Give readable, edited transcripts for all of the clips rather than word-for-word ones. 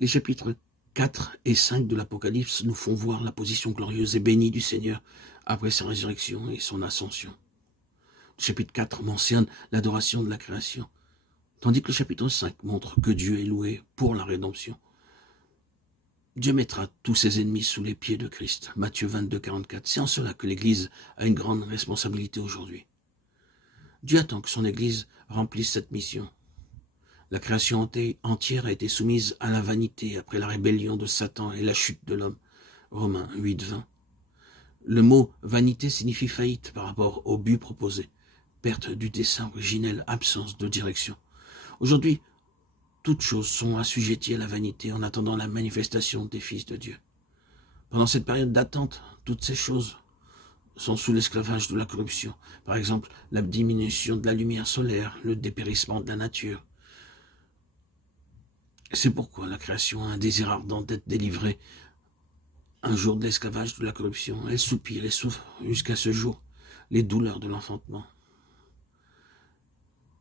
Les chapitres 4 et 5 de l'Apocalypse nous font voir la position glorieuse et bénie du Seigneur après sa résurrection et son ascension. Le chapitre 4 mentionne l'adoration de la création, tandis que le chapitre 5 montre que Dieu est loué pour la rédemption. Dieu mettra tous ses ennemis sous les pieds de Christ. Matthieu 22, 44. C'est en cela que l'Église a une grande responsabilité aujourd'hui. Dieu attend que son Église remplisse cette mission. La création entière a été soumise à la vanité après la rébellion de Satan et la chute de l'homme. Romains 8, 20. Le mot vanité signifie faillite par rapport au but proposé, perte du dessein originel, absence de direction. Aujourd'hui, toutes choses sont assujetties à la vanité en attendant la manifestation des fils de Dieu. Pendant cette période d'attente, toutes ces choses sont sous l'esclavage de la corruption. Par exemple, la diminution de la lumière solaire, le dépérissement de la nature. C'est pourquoi la création a un désir ardent d'être délivrée un jour de l'esclavage de la corruption. Elle soupire et souffre jusqu'à ce jour les douleurs de l'enfantement.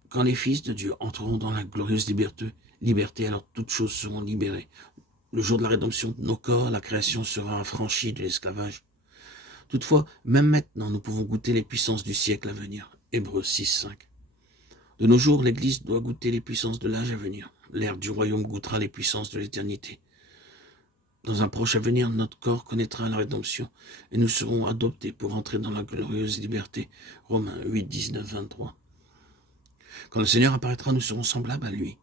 Quand les fils de Dieu entreront dans la glorieuse liberté, alors toutes choses seront libérées. Le jour de la rédemption de nos corps, la création sera affranchie de l'esclavage. Toutefois, même maintenant, nous pouvons goûter les puissances du siècle à venir. Hébreux 6, 5. De nos jours, l'Église doit goûter les puissances de l'âge à venir. L'ère du royaume goûtera les puissances de l'éternité. Dans un proche avenir, notre corps connaîtra la rédemption et nous serons adoptés pour entrer dans la glorieuse liberté. Romains 8, 19, 23. Quand le Seigneur apparaîtra, nous serons semblables à lui.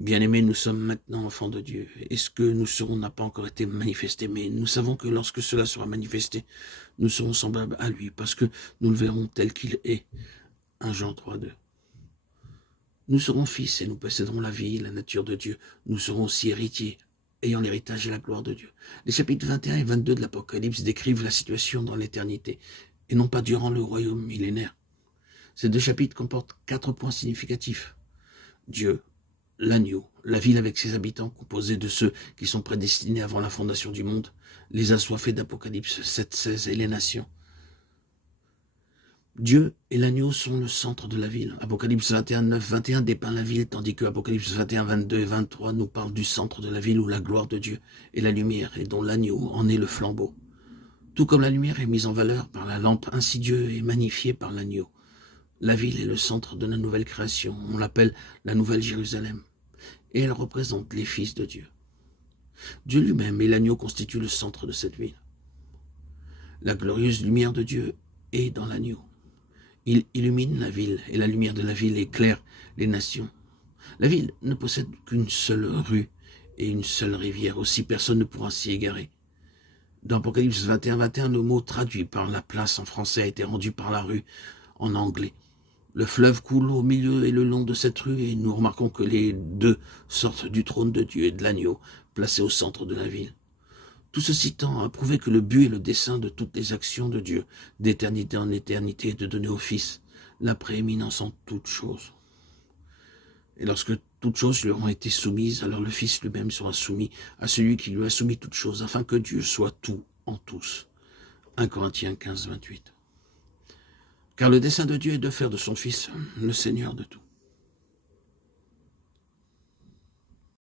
Bien-aimés, nous sommes maintenant enfants de Dieu, et ce que nous serons n'a pas encore été manifesté, mais nous savons que lorsque cela sera manifesté, nous serons semblables à lui, parce que nous le verrons tel qu'il est. 1 Jean 3, 2. Nous serons fils et nous posséderons la vie, la nature de Dieu. Nous serons aussi héritiers, ayant l'héritage et la gloire de Dieu. Les chapitres 21 et 22 de l'Apocalypse décrivent la situation dans l'éternité, et non pas durant le royaume millénaire. Ces deux chapitres comportent 4 points significatifs. Dieu, l'agneau, la ville avec ses habitants, composés de ceux qui sont prédestinés avant la fondation du monde, les assoiffés d'Apocalypse 7, 16 et les nations. Dieu et l'agneau sont le centre de la ville. Apocalypse 21, 9, 21 dépeint la ville, tandis que Apocalypse 21, 22 et 23 nous parlent du centre de la ville où la gloire de Dieu est la lumière et dont l'agneau en est le flambeau. Tout comme la lumière est mise en valeur par la lampe, ainsi Dieu est magnifié par l'agneau. La ville est le centre de la nouvelle création. On l'appelle la Nouvelle Jérusalem. Et elle représente les fils de Dieu. Dieu lui-même et l'agneau constituent le centre de cette ville. La glorieuse lumière de Dieu est dans l'agneau. Il illumine la ville, et la lumière de la ville éclaire les nations. La ville ne possède qu'une seule rue et une seule rivière. Aussi, personne ne pourra s'y égarer. Dans Apocalypse 21, 21, le mot traduit par la place en français a été rendu par la rue en anglais. Le fleuve coule au milieu et le long de cette rue, et nous remarquons que les deux sortent du trône de Dieu et de l'agneau, placés au centre de la ville. Tout ceci tend à prouver que le but et le dessein de toutes les actions de Dieu, d'éternité en éternité, est de donner au Fils la prééminence en toutes choses. Et lorsque toutes choses lui auront été soumises, alors le Fils lui-même sera soumis à celui qui lui a soumis toutes choses, afin que Dieu soit tout en tous. 1 Corinthiens 15, 28. Car le dessein de Dieu est de faire de son Fils le Seigneur de tout.